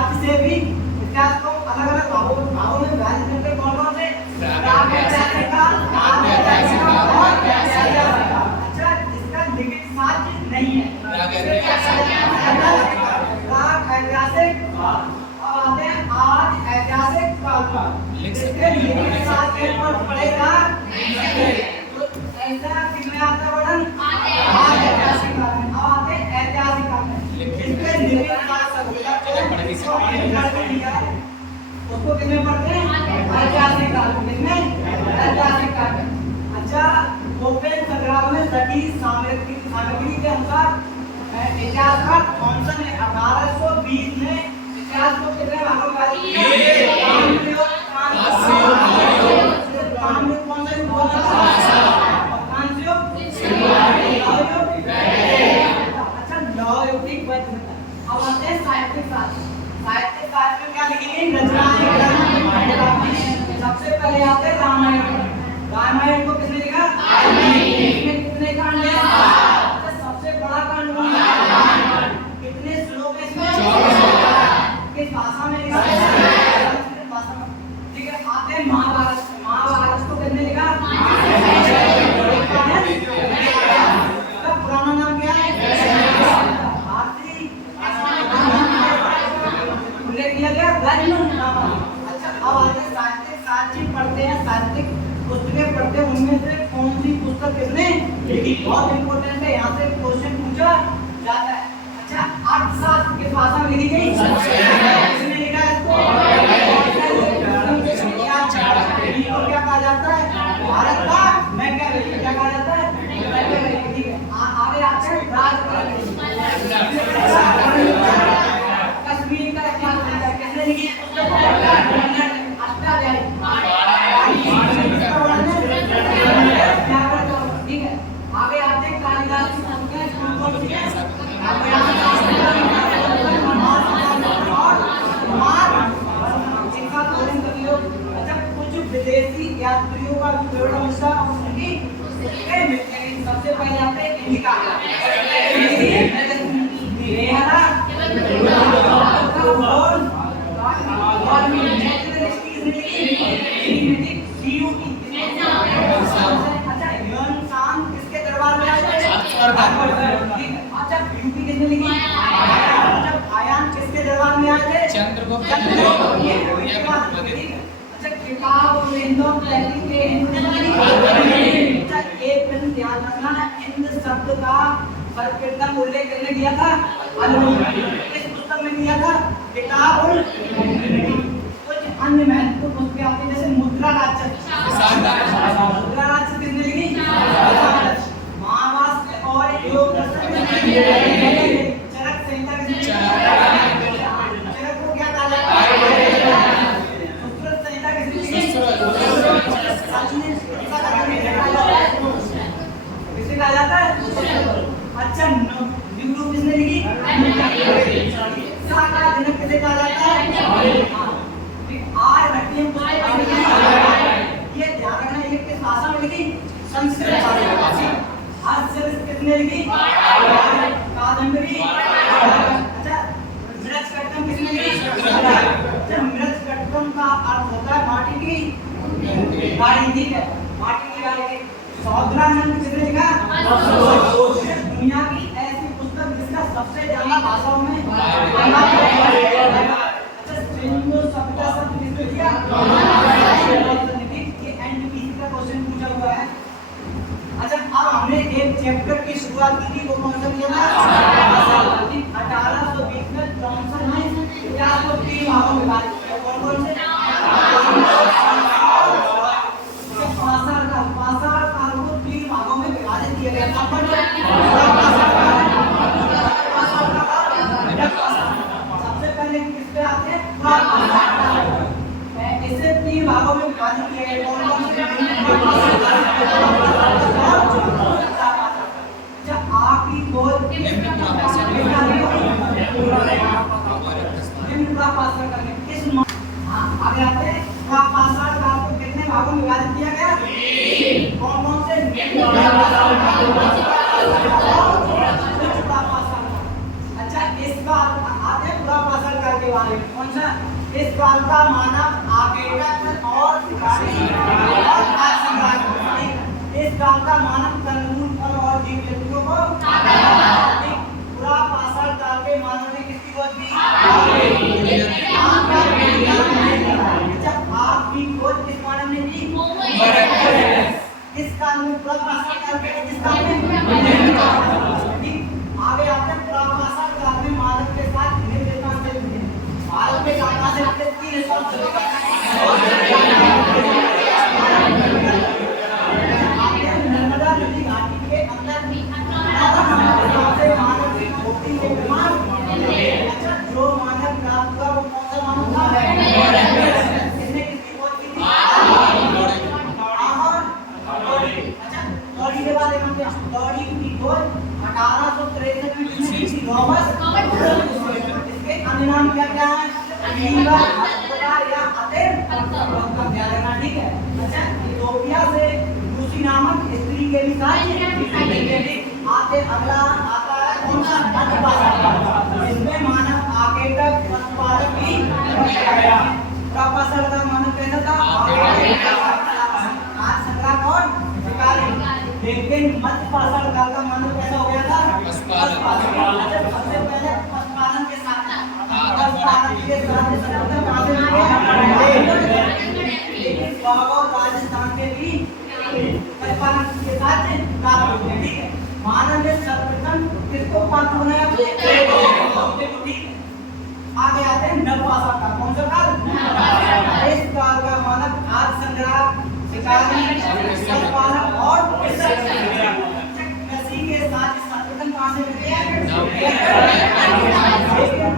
साथ से भी इतिहास को अलग-अलग भागों में विभाजित करके कौन-कौन से प्राक ऐतिहासिक काल, मध्य ऐतिहासिक काल और ऐतिहासिक काल। अच्छा, इसका लिखित साक्ष्य नहीं है। प्राक ऐतिहासिक काल आते हैं आज ऐतिहासिक काल का इसके लिखित साक्ष्य पर पड़ेगा तो ऐसा किसमें आता है वर्णन आज ऐतिहासिक काल में आते ऐतिहासिक काल में इसके लिखित साक्ष्य उसको किसमें पढ़ते हैं ऐतिहासिक काल में किसमें ऐतिहासिक काल में। अच्छा, ओपन संग्रह में सटी सामग्री के अनुसार इतिहासकार थॉमसन ने 1820 में इतिहास को कितने भागों में विभाजित किया? कौन सा युग बोला था? कांस्य युग, अच्छा लौह युग ठीक बात है। अब आते हैं साहित्यिक काल। साहित्यिक काल में क्या लिखेंगे? रचनाएं। सबसे पहले आते हैं रामायण। रामायण को किसने लिखा? इसमें कितने कांड हैं? सबसे बड़ा कांड कौन सा है? कितने श्लोक हैं इसमें? किस भाषा में लिखा है? संस्कृत भाषा में। ठीक है, आते हैं महाभारत। महाभारत को किसने लिखा? इसका पुराना नाम क्या है? भारती उल्लेख किया गया धर्म। अच्छा, अब आते हैं साहित्यिक साक्ष्य पढ़ते हैं। साहित्यिक पुस्तकें पढ़ते हैं, उनमें से कौन सी पुस्तक किसने लिखी? बहुत इंपॉर्टेंट है, यहाँ से क्वेश्चन पूछा जाता है। अच्छा, अर्थशास्त्र किस भाषा में लिखी गई? किसने लिखा इसको? क्या कहा जाता है? भारत का मैकियावेली। क्या कहा जाता है? मैकियावेली। ठीक है, आगे आते हैं राजकरण। कश्मीर का इतिहास किसने लिखी? अष्टाध्यायी। ठीक है, आगे आते हैं कालिदास की संख्या कौन सी है? अच्छा, कुछ विदेशी यात्रियों का विवरण मिलता सबसे पहले आते हैं इंडिका। किसके दरबार में आए थे? अच्छा, ब्यूटी किसने लिखी? अच्छा, आयान किसके दरबार में आए थे? चंद्रगुप्त। अच्छा, किताब विंडो प्लेटिंग के अच्छा, एक मिनट ध्यान रखना, इंद शब्द का सर्वप्रथम उल्लेख किसने किया था? किस पुस्तक में किया था? किताब। कुछ अन्य महत्वपूर्ण पुस्तकें आती हैं जैसे मुद्रा राक्षस। मुद्रा राक्षस किसने लिखी? महाभारत और योग दर्शन चरक संहिता किसने लिखी? चरक को क्या कहा जाता है? सुश्रुत संहिता किसने लिखी? किसे कहा जाता है? अच्छा, निगुरु किसने लिखी? शाका जनक किसे कहा जाता है? आज रखिए ये ध्यान रखना, ये किस भाषा में लिखी? संस्कृत भाषा। हास्य किसने लिखी? कादंबरी। अच्छा, मृच्छकट्टम किसने लिखी? अच्छा, मृच्छकट्टम का अर्थ होता है माटी की गाड़ी। ठीक है, माटी की गाड़ी। सौद्रानंद किसने लिखा? दुनिया की ऐसी पुस्तक जिसका सबसे ज्यादा भाषाओं में सिंधु सभ्यता शब्द किसने लिखा? ये एनटीपीसी का क्वेश्चन पूछा हुआ है। अच्छा, अब हमने एक चैप्टर की शुरुआत की थी, वो कौन सा किया था? 1820 में थॉमसन ने इतिहास को 3 भागों में विभाजित किया। कौन-कौन से? पाषाण काल को 3 भागों में विभाजित किया गया। सबसे पहले किस पे आते हैं? इसे 3 भागों में विभाजित किया गया। कौन-कौन से? आखिरी बोल आगे आते हैं। पाषाण काल को कितने भागों में विभाजित किया गया? कौन-कौन से? अच्छा, इसका आते हैं पुरापाषाण काल के बारे में। कौन सा? इस काल का मानव आकेटक और शिकारी और खाद्य संग्राहक। इस काल का मानव कंदमूल फल और जीव जंतुओं को पूरा पाषाण काल के मानव ने किसकी खोज की? आग की खोज किस मानव ने की? किस काल में? पूरा पाषाण काल के किस काल में? आगे आते हैं पूरा पाषाण काल में मानव के साथ निर्देशांक से जुड़े। भारत में कहाँ से लगते 3 स्थान चलेगा। नर्मदा नदी घाटी के अंदर मानव की खोपड़ी के प्रमाण। अच्छा, जो मानव प्राप्त हुआ वो कौन सा मानव था? किसने किसकी खोज की थी? अच्छा, दौड़ी के बारे में दौड़ी की खोज 1863 में किसने की थी? रॉबर्ट। इसके अन्य नाम क्या क्या है? लीवर, अस्पताल या अतेर का ध्यान रखना, ठीक है। अच्छा, इथियोपिया से दूसरी नामक स्त्री के भी साथ आते। अगला आता है कौन सा? इसमें मानव आकेटक पशुपालक भी पाषाण का मानव कैसा था? आज संग्राहक और शिकारी। लेकिन मध्य पाषाण काल का मानव कैसा हो गया था? पशुपालक। सबसे पहले पशुपालन के साथ लेकिन और राजस्थान के भी पशुपालन के साथ प्राप्त हुए, ठीक है। मानव ने सर्वप्रथम किसको पात्र बनाया? आगे आते हैं नवपाषाण काल। कौन सा काल? इस काल का मानव खाद्य संग्राहक, शिकारी, पशुपालक और कृषि के साथ सर्वप्रथम कहाँ से मिलते हैं?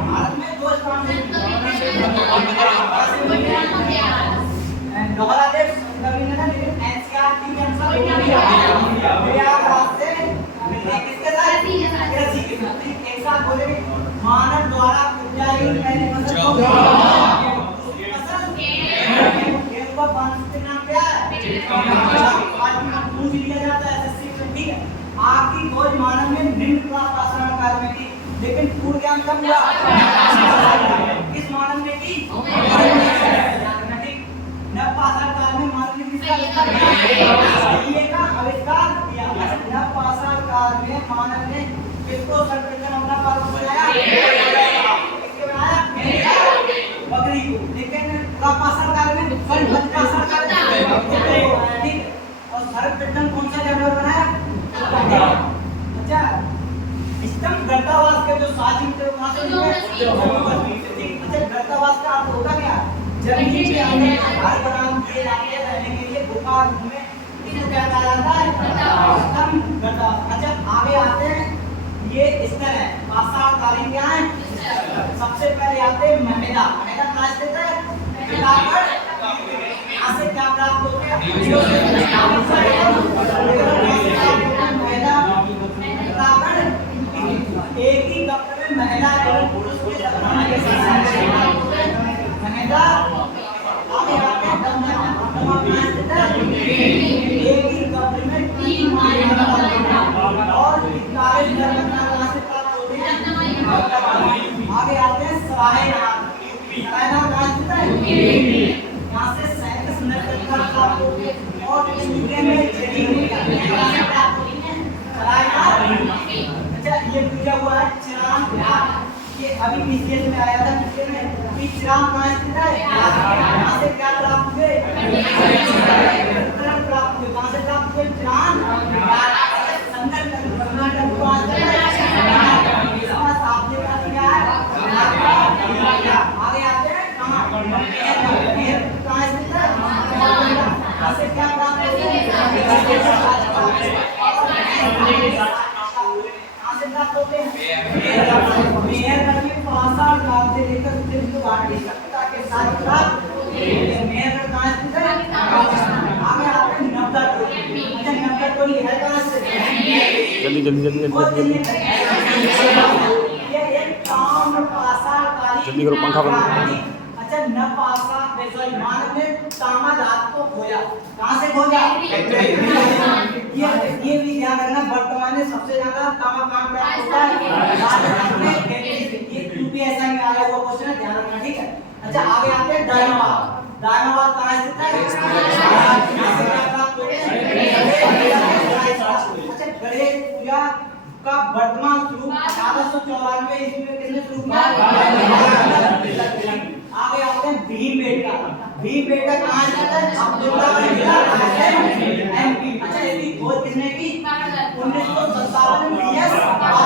भारत में 2 स्थान से दोहरादेव कभी ना, लेकिन एनसीईआरटी के अनुसार प्रयागराज से मिलते किसके साथ? कृषि के साथ। एक साथ बोलेंगे मानव द्वारा उपजाई पहली फसल को दूसरी फसल गेहूं का वंश के नाम क्या है? पूछ लिया जाता है एसएससी में, ठीक है। आग की खोज मानव ने निम्न पाषाण काल में की, लेकिन पूर्व ज्ञान कब हुआ? किस मानव ने की? नवपाषाण काल में मानव ने किसका आविष्कार किया? नवपाषाण काल में मानव ने किसको सर्वप्रथम अपना पात्र बनाया? किसको बनाया? बकरी को। लेकिन पुरापाषाण काल में मध्यपाषाण काल में, ठीक। और सर्वप्रथम कौन सा जानवर बनाया? अच्छा, स्तंभ गर्तावास के जो साजिम थे वहां से हुए। अच्छा, गर्तावास का अर्थ होता क्या? जमीन के अंदर घर बना दिए जाते हैं रहने के लिए, गुफा रूप में। इसको क्या कहा जाता है? स्तंभ गर्तावास। अच्छा, आगे आते हैं, ये स्तर है पाषाणकालीन क्या है? सबसे पहले आते हैं महेदा। महेदा कहाँ स्थित है? पिथौरागढ़। यहाँ से क्या प्राप्त होते हैं? महेदा पिथौरागढ़। एक ही कपड़े में महिला एवं पुरुष के दफनाने के साथ महेदा। आगे आते हैं एक ही कपड़े में 3 महिला और 41 दफना कहाँ से प्राप्त होते हैं? आगे आते हैं सरायनाथ। सरायनाथ कहाँ स्थित है? यहाँ से 37 नृत्य प्राप्त होते हैं और चूल्हे में जली हुई कहाँ से प्राप्त होती है? सरायनाथ। अच्छा, ये पूजा हुआ है चिराम घाट। ये अभी पीसीएस में आया था, पीसीएस में कि चिराम कहाँ स्थित है? यहाँ से क्या प्राप्त हुए? प्राप्त हुए। कहाँ से प्राप्त हुए? चिराम घाट। संदर कर्नाटक को आगे आते हैं। कहाँ? कहाँ स्थित है? यहाँ से क्या प्राप्त होते हैं? मेहरगढ़ में पाषाण काल से लेकर सिंधु घाटी सभ्यता के साथ साथ मेहरगढ़ कहाँ स्थित है? आगे आते हैं नवगढ़। अच्छा, नवगढ़ कोई है कहाँ से? जल्दी जल्दी जल्दी जल्दी ये एक ताम्र पाषाण कालीन जल्दी करो, पंखा बंद। अच्छा, नवपाषाण मानव ने तामा धातु को खोया। कहाँ से खोया? ये भी ध्यान रखना, वर्तमान में सबसे ज्यादा तामा कहाँ प्राप्त होता है? राजस्थान में। ये यूपीएससी में आया हुआ क्वेश्चन है, ध्यान रखना। ठीक है। अच्छा आगे आते हैं डायनामाबाद। डायनामाबाद कहाँ स्थित है? अच्छा गणेश पूजा का वर्तमान स्वरूप 1894 ईस्वी में किसने शुरू किया? आगे आते हैं भीमबेटका। भीमबेटका कहाँ स्थित है? अब्दुल्ला जिला एमपी। अच्छा इसकी खोज किसने की? 1957 में बीएस बाबा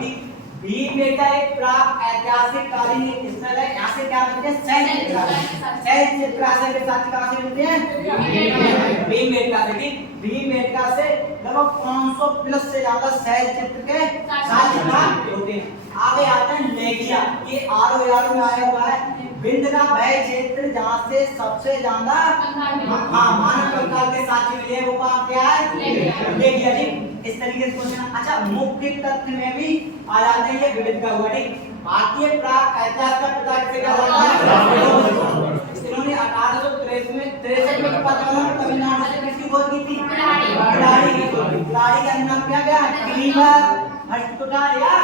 की। भीमबेटका एक प्राक ऐतिहासिक कालीन एक स्थल है। यहाँ से क्या मिलते हैं? शैल चित्राशय के साथ कहाँ से मिलते हैं? भीमबेटका से। ठीक, भीमबेटका से लगभग 500 प्लस से ज्यादा शैल चित्र के साथ होते हैं। आगे आते हैं लेगिया। ये आर में आया हुआ है। विंध्य का वह क्षेत्र जहाँ से सबसे ज्यादा मानव कंकाल के साक्ष्य मिले हैं, वो कहाँ क्या है? लेगिया। ठीक, इस तरीके से क्वेश्चन। अच्छा मुख्य तथ्य में भी आ जाते हैं ये विविध का हुआ। ठीक, भारतीय प्राक ऐतिहासिक का पता किसे क्या जाता है? इन्होंने 1863 में तमिलनाडु से किसकी खोज की थी? पिलाड़ी की खोज की। पिलाड़ी का नाम क्या गया? क्लीवर हस्तकुटार या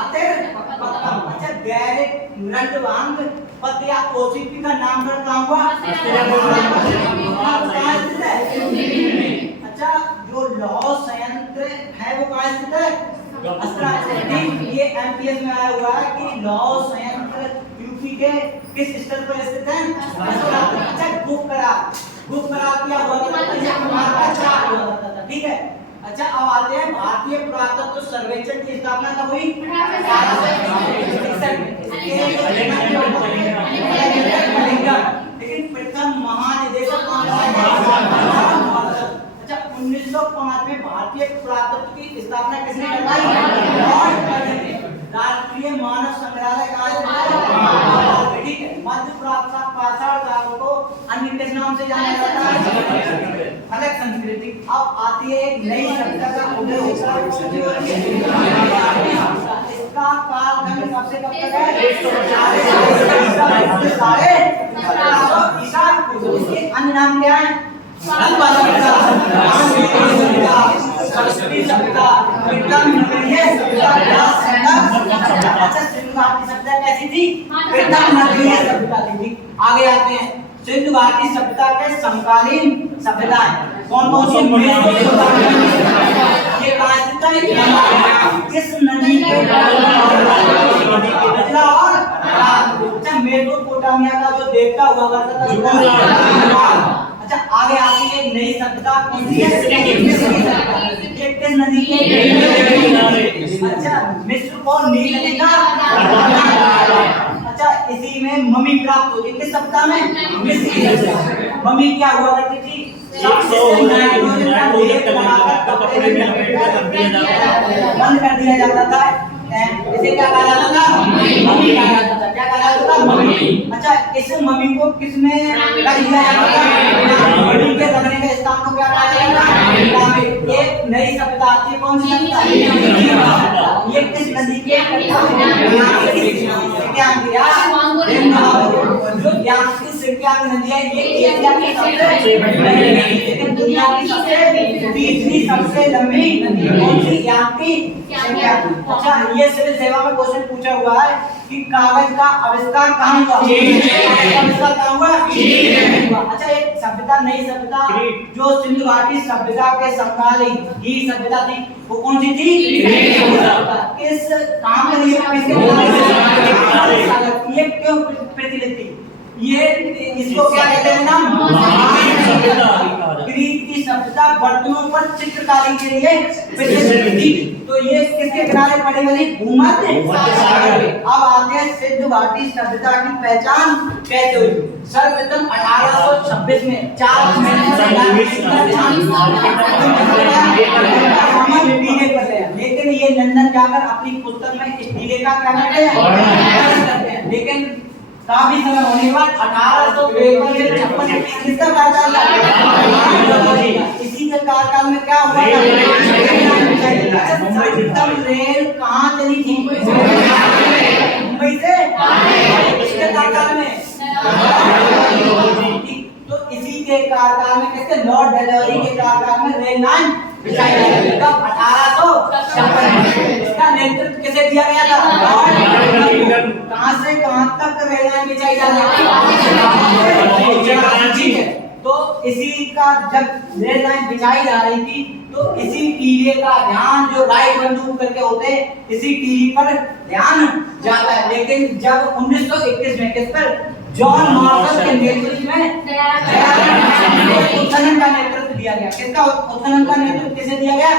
अतिर पत्तम। अच्छा गैरिक मृदवांग पत्त या ओसीपी का नामकरण कहाँ हुआ? अच्छा जो लौह संयंत्र है वो कहाँ स्थित है? ये एमपीएस में आया हुआ है कि लौह संयंत्र यूपी के किस स्थल पर स्थित है? अच्छा गुप्तराज क्या हुआ था? ठीक है। अच्छा अब आते हैं भारतीय पुरातत्व सर्वेक्षण की स्थापना कब हुई? 1861 में। लेकिन प्रथम महानिदेशक कौन था? अच्छा 1905 में भारतीय पुरातत्व की स्थापना किसने करवाई? राष्ट्रीय मानव संग्रहालय कहाँ है? ठीक है। मध्य पाषाण काल को अन्य किस नाम से जाना जाता है? फलक संस्कृति। अब आती है एक नई सभ्यता का उदय होता है। इसका कालखंड कब से कब तक है? 1750 ईसा पूर्व। इसके अन्य नाम क्या है? सरस्वती सभ्यता, अच्छा सिंधु घाटी सभ्यता कैसी थी? सभ्यता थी। आगे आते हैं सिंधु घाटी सभ्यता के समकालीन सभ्यताएं कौन कौन सी? ये कहाँ स्थित है? किस नदी के? और अच्छा मेसोपोटामिया का जो देवता हुआ करता था। अच्छा आगे आती है नई सभ्यता कौन सी है? ये किस नदी के? अच्छा मिस्र को नील नदी का। अच्छा इसी में मम्मी प्राप्त होती है। किस सप्ताह में? मम्मी क्या हुआ करती थी? बंद कर दिया जाता था। इसे क्या कहा जाता था? मम्मी कहा जाता था। क्या कहा जाता था? मम्मी। अच्छा इस मम्मी को किसमें रख दिया जाता था? मम्मी के रखने के स्थान को क्या कहा जाता था? एक नई सभ्यता आती है। कौन सी सभ्यता? ये किस नदी के? जो ज्ञान की सिंक्यांग नदी है, ये एशिया की सबसे लेकिन दुनिया की सबसे तीसरी सबसे लंबी नदी कौन सी? ज्ञान की सिंक्यांग। अच्छा ये सिविल सेवा में क्वेश्चन पूछा हुआ है कि कागज का आविष्कार कहाँ हुआ? आविष्कार कहाँ हुआ? अच्छा एक सभ्यता नई सभ्यता जो सिंधु घाटी सभ्यता के समकालीन ही सभ्यता थी, वो कौन सी थी? किस काम में ये क्यों प्रचलित थी? ये इसको क्या कहते हैं नाम? ग्रीक की सभ्यता बर्तनों पर चित्रकारी के लिए प्रचलित थी। तो ये किसके किनारे पड़ी वाली? भूमध्य सागर। अब आते हैं सिंधु घाटी सभ्यता की पहचान कैसे हुई? सर्वप्रथम 1826 में 4 महीने लेकिन ये लंदन जाकर अपनी पुस्तक में इस टीले का क्या करते हैं? लेकिन काफी समय होने के बाद 1853 से 56 किसका कार्यकाल था? इसी के कार्यकाल में क्या हुआ? रेल कहाँ चली थी? मुंबई से किसके कार्यकाल में? तो इसी के कार्यकाल में किसके? लॉर्ड डेलहौजी के कार्यकाल में रेल लाइन बिछाई गई। कब? 1856। इसका नेतृत्व किसे दिया गया था? लॉर्ड कहां से कहां तक रेल लाइन बिछाई जा रही है। तो इसी का जब रेल लाइन बिछाई जा रही थी तो इसी टीले का ध्यान जो राइट बंदूक करके होते इसी टीले पर ध्यान जाता है। लेकिन जब 1921 में किस पर जॉन मार्शल के नेतृत्व में उत्खनन का नेतृत्व दिया गया। किसका उत्खनन का नेतृत्व किसे दिया गया?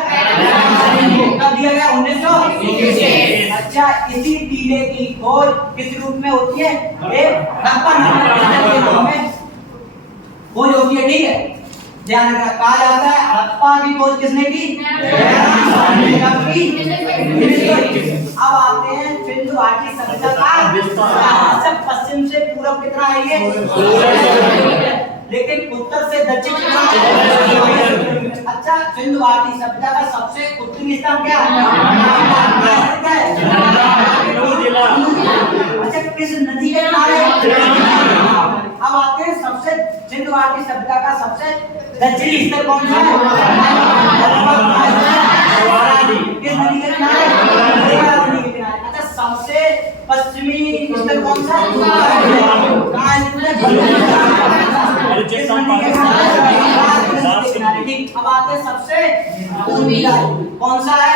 कब दिया गया? 1921। अच्छा, इसी टीले की खोज किस रूप में होती है? एक हड़प्पा नामक के रूप में खोज होती है। ठीक है, ध्यान रखना। कहा जाता है हड़प्पा की खोज किसने की? अब आते हैं सिंधु घाटी सभ्यता का सब पश्चिम से पूर्व कितना है ये, लेकिन उत्तर से दक्षिण कितना है? अच्छा, सिंधु घाटी सभ्यता का सबसे उत्तरी स्थान क्या है? अच्छा, किस नदी के किनारे? अब आते हैं सबसे सिंधु घाटी सभ्यता का सबसे दक्षिणी स्थल कौन सा है? किस नदी के किनारे? नदी के किनारे। अच्छा, सबसे पश्चिमी स्थल कौन सा है? कहाँ है? अब आते हैं सबसे कौन सा है?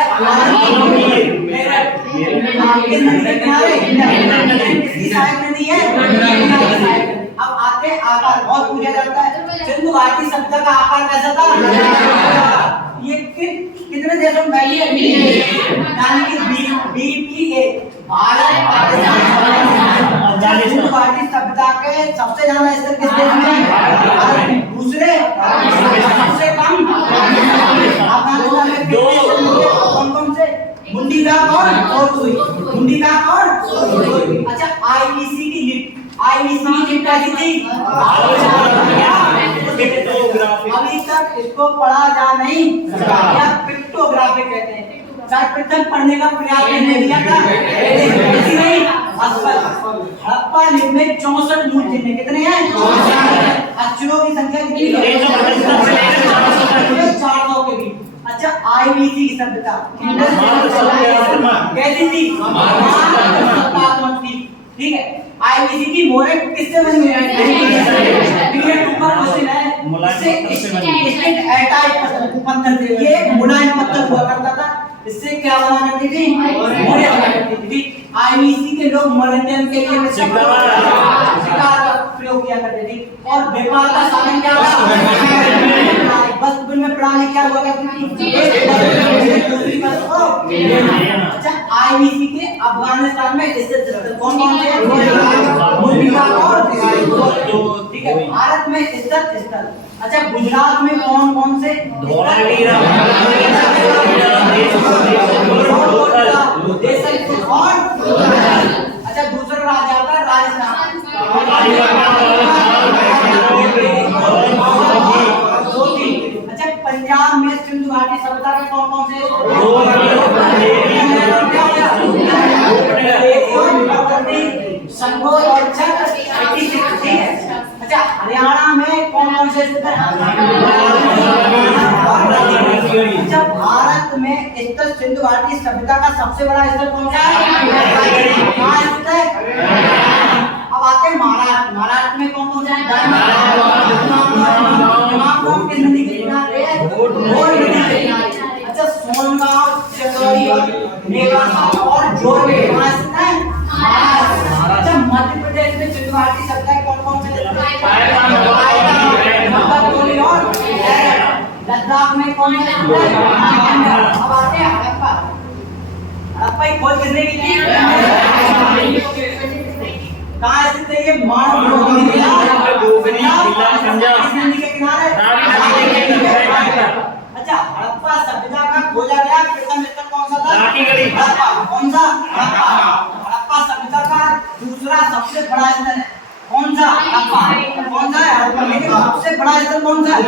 किस नदी के किनारे? किसकी सहायक नदी है? अब आते आकार बहुत पूछा जाता है। सिंधु घाटी सभ्यता का आकार कैसा था? ये कितने देशों में फैली है? यानी कि BPA भारत पाकिस्तान। सिंधु घाटी सभ्यता के सबसे ज्यादा स्थल किस देश में? दूसरे सबसे कम अफगानिस्तान में। कौन कौन से? मुंडीघाट और कोरसुई। मुंडीघाट और कोरसुई। अच्छा, IBC की लिस्ट कैसी थी? अभी तक इसको पढ़ा जा नहीं सका, या पिक्टोग्राफी कहते हैं। सर्वप्रथम पढ़ने का प्रयास किसने किया था? नहीं, हड़प्पा लिपि में 64 मूल चिन्ह कितने हैं? अक्षरों की संख्या कितनी है? 400 के भी। अच्छा, IBC की सभ्यता कैसी थी? ठीक है, IBC की मोहरें किससे बनी हुई है? पीरियड ऊपर क्वेश्चन है। इससे स्टेट एटाइट पत्थर थे, ये मुलायम पत्थर हुआ करता था। इससे क्या बना करती थी? मोहरें बना करती थी। IBC के लोग मनोरंजन के लिए शिकार का प्रयोग किया करते थे और व्यापार का साधन क्या था? बचपन में पढ़ाई क्या हुआ करती थी? अच्छा, IBC के अफगानिस्तान में स्थित कौन कौन से? मुंडीघाट और ठीक है, भारत में स्थित स्थल। अच्छा, गुजरात में कौन कौन से? अच्छा, दूसरा राज्य आता है राजस्थान। अच्छा, पंजाब में सिंधु घाटी सभ्यता के कौन कौन से? संगोल और छत्र। अच्छा, हरियाणा में कौन कौन से स्थित है? अच्छा, भारत में स्थित सिंधु घाटी सभ्यता का सबसे बड़ा स्थल कौन सा है? कहाँ स्थित है? अब आते हैं महाराष्ट्र। महाराष्ट्र में कौन कौन से? किस नदी के किनारे है? घोल नदी के किनारे। अच्छा, सोनगांव, चंदौली, मेवाड़ और जोरवे कहाँ स्थित है? अच्छा, मध्य प्रदेश में सिंधु घाटी सभ्यता कौन कौन से? लद्दाख में कौन से? अब आते हैं हड़प्पा। हड़प्पा की खोज किसने की थी? कहाँ स्थित है ये? मानव नदी के किनारे। अच्छा, हड़प्पा सभ्यता का खोजा गया प्रथम स्थल कौन सा था? हड़प्पा। कौन सा? हड़प्पा सभ्यता का दूसरा सबसे बड़ा स्थल है कौन सा? हड़प्पा। कौन सा है? हड़प्पा। लेकिन सबसे बड़ा स्थल कौन सा है?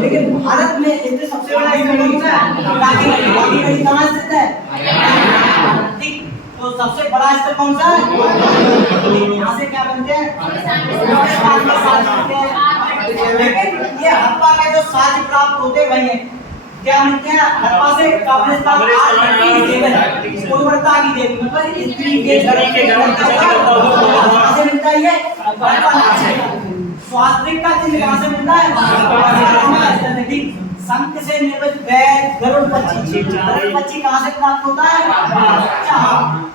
लेकिन भारत में इससे सबसे बड़ा स्थल कौन सा है? टाकीगढ़ी। कहाँ स्थित है? ठीक, तो सबसे बड़ा स्थल कौन सा है? यहाँ से क्या बनते हैं? लेकिन ये हड़प्पा के जो साक्ष्य प्राप्त होते वही है, क्या मिलते हैं? हड़प्पा से कब्रिस्तान उर्वरता की देवी मतलब स्त्री के गर्भ कहाँ से मिलता है ये स्वास्तिक का चिन्ह कहाँ से मिलता है शंख से निर्मित बैग गरुड़ पक्षी कहाँ से प्राप्त होता है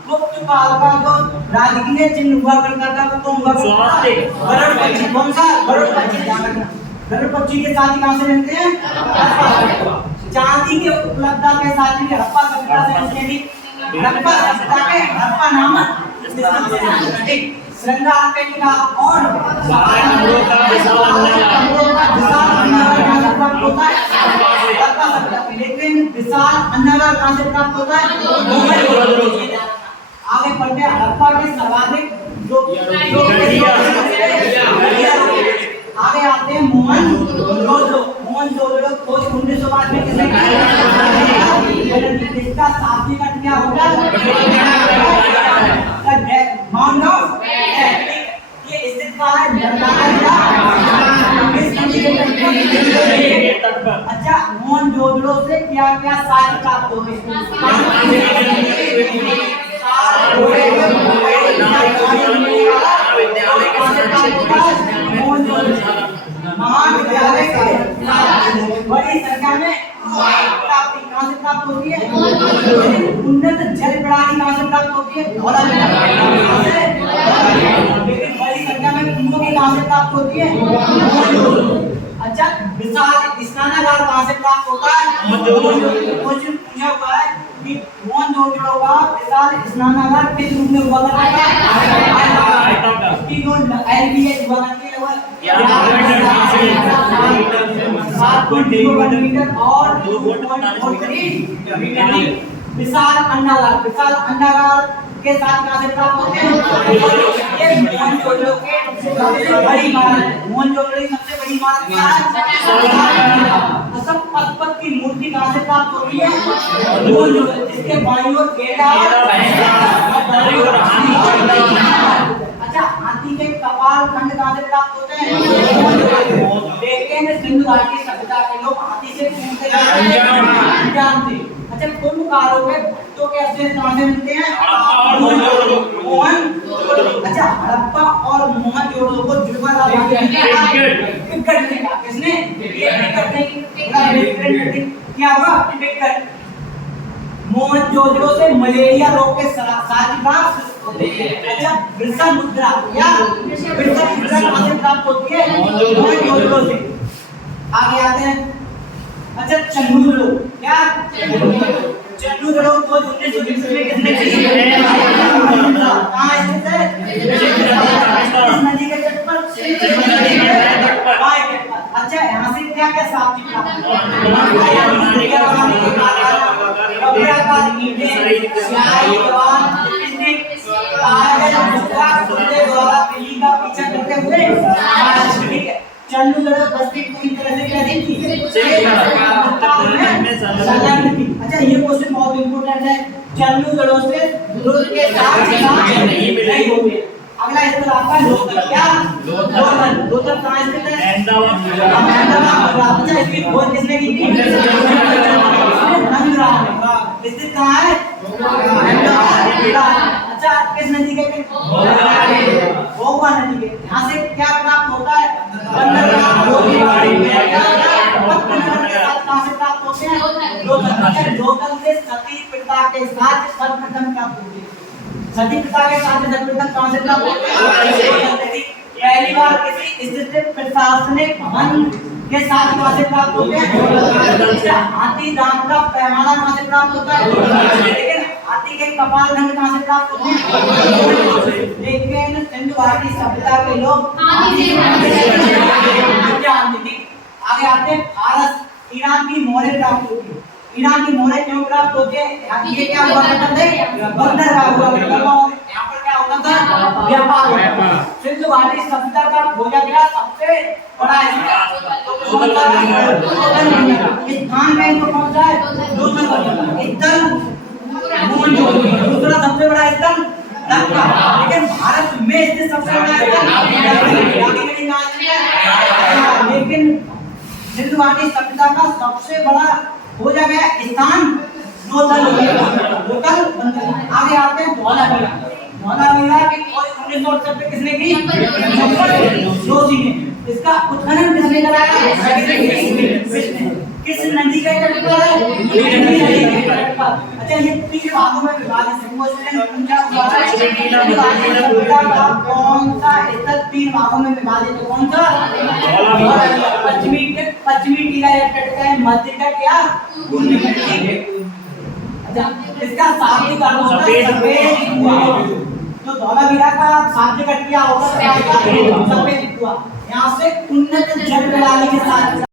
गुप्त काल का जो राजकीय चिन्ह हुआ करता था वो कौन हुआ गरुड़ पक्षी कौन सा गरुड़ पक्षी गरुड़ पक्षी के साथ कहाँ से मिलते हैं चांदी के उपलब्धता के साथ ही हड़प्पा सभ्यता से मिलते हैं हड़प्पा सभ्यता के हड़प्पा नामक श्रृंगार पेटिका और लेकिन विशाल अन्नागार कहाँ से प्राप्त होता है आगे बढ़ते हड़प्पा के सर्वाधिक आगे आते हैं मोहनजोदड़ो खोज 1905 में किसने इसका शाब्दिक अर्थ क्या होगा माउंट ऑफ ये स्थित कहाँ है अच्छा मोहनजोदड़ो से क्या क्या साक्ष्य प्राप्त होंगे महाविद्यालय के बड़ी संख्या में प्राप्ति कहाँ से प्राप्त होती है उन्नत जल प्रणाली कहाँ से प्राप्त होती है लेकिन बड़ी संख्या में कुंभों की कहाँ से प्राप्त होती है अच्छा विशाल स्नानागार कहाँ से प्राप्त होता है क्वेश्चन पूछा हुआ है कि मोहनजोदड़ो का विशाल स्नानागार किस रूप में हुआ करता है की जो एलबीएस हुआ करती है वो 7.2 मीटर और 2.43 विशाल अंडागार के साथ कहाँ से प्राप्त होते हैं ये मोहनजोदड़ो के सबसे बड़ी इमारत है मोहनजोदड़ो की सबसे बड़ी इमारत क्या है असम पशुपति की मूर्ति कहाँ से प्राप्त होती है जिसके बाईं ओर गेड़ा अच्छा हाथी के कपाल खंड कहाँ से प्राप्त होते हैं लेकिन सिंधु घाटी सभ्यता के लोग हाथी से पूछते जानते अच्छा कुंभकारों के भट्टों के अवशेष कहाँ से मिलते हैं अच्छा हड़प्पा और मोहनजोदड़ो को जुड़वा किसने क्या हुआ मोहनजोदड़ो से मलेरिया रोग के साथ प्राप्त होते हैं अच्छा वृषा मुद्रा या वृषा मुद्रा कहाँ से प्राप्त होती है मोहनजोदड़ो से आगे आते हैं अच्छा चंडूदड़ो क्या चंडूदड़ो को 1920 में किसने कहाँ स्थित है इस नदी के तट पर अच्छा यहाँ से क्या क्या साक्ष्य प्राप्त पीछा करते हुए चंडूदड़ो बस्ती पूरी तरह से क्या थी अच्छा ये क्वेश्चन बहुत इंपॉर्टेंट है चंडूदड़ो से दुर्ग के साथ नहीं होते अगला इस पर आपका लोथल क्या लोथल कहाँ स्थित है अहमदाबाद अच्छा इसकी खोज किसने की थी नंदराव ने स्थित कहाँ है अहमदाबाद अच्छा किस नदी के भोगवा नदी के यहाँ से क्या प्राप्त होता है बंदरगाह कहाँ से प्राप्त होते हैं लोथल से सती पिता के साथ सर्वप्रथम प्राप्त होते हैं सती पिता के साथ सर्वप्रथम कहाँ से प्राप्त होते हैं पहली बार किसी स्थित प्रशासनिक भवन के साथ कहाँ से प्राप्त होते हैं हाथी दांत का पैमाना कहाँ से प्राप्त होता है लेकिन हाथी के कपाल खंड कहाँ से प्राप्त होते हैं लेकिन सिंधु घाटी सभ्यता के लोग आगे आते हैं भारत ईरान की मोहरें प्राप्त होती है ईरान की मोहरें क्यों प्राप्त होती है ये क्या हुआ करता था बंदरगाह हुआ करता था और यहाँ पर क्या होता था व्यापार सिंधु घाटी सभ्यता का खोजा गया सबसे बड़ा स्थान में इनको पहुंचा है दूसरा सबसे बड़ा स्थल लंका लेकिन भारत में स्थित सबसे बड़ा स्थल लेकिन सिंधु घाटी सभ्यता का सबसे बड़ा खोजा गया स्थान लोथल लोथल आगे आते हैं धौलावीरा। धौलावीरा की खोज 1968 में किसने की? जोशी ने। इसका उत्खनन किसने कराया? किस नदी के तट पर है? नदी के तट पर। अच्छा ये 3 भागों में विभाजित है। क्वेश्चन उनका कौन सा स्थल 3 भागों में विभाजित है? कौन सा? पश्चिमी टीला या तट का है, मध्य तट या पूर्वी तट? अच्छा इसका शाब्दिक अर्थ होता है सफेद कुआं। तो धौलावीरा का शाब्दिक अर्थ क्या होगा? सफेद कुआं। यहाँ से उन्नत जल प्रणाली के साथ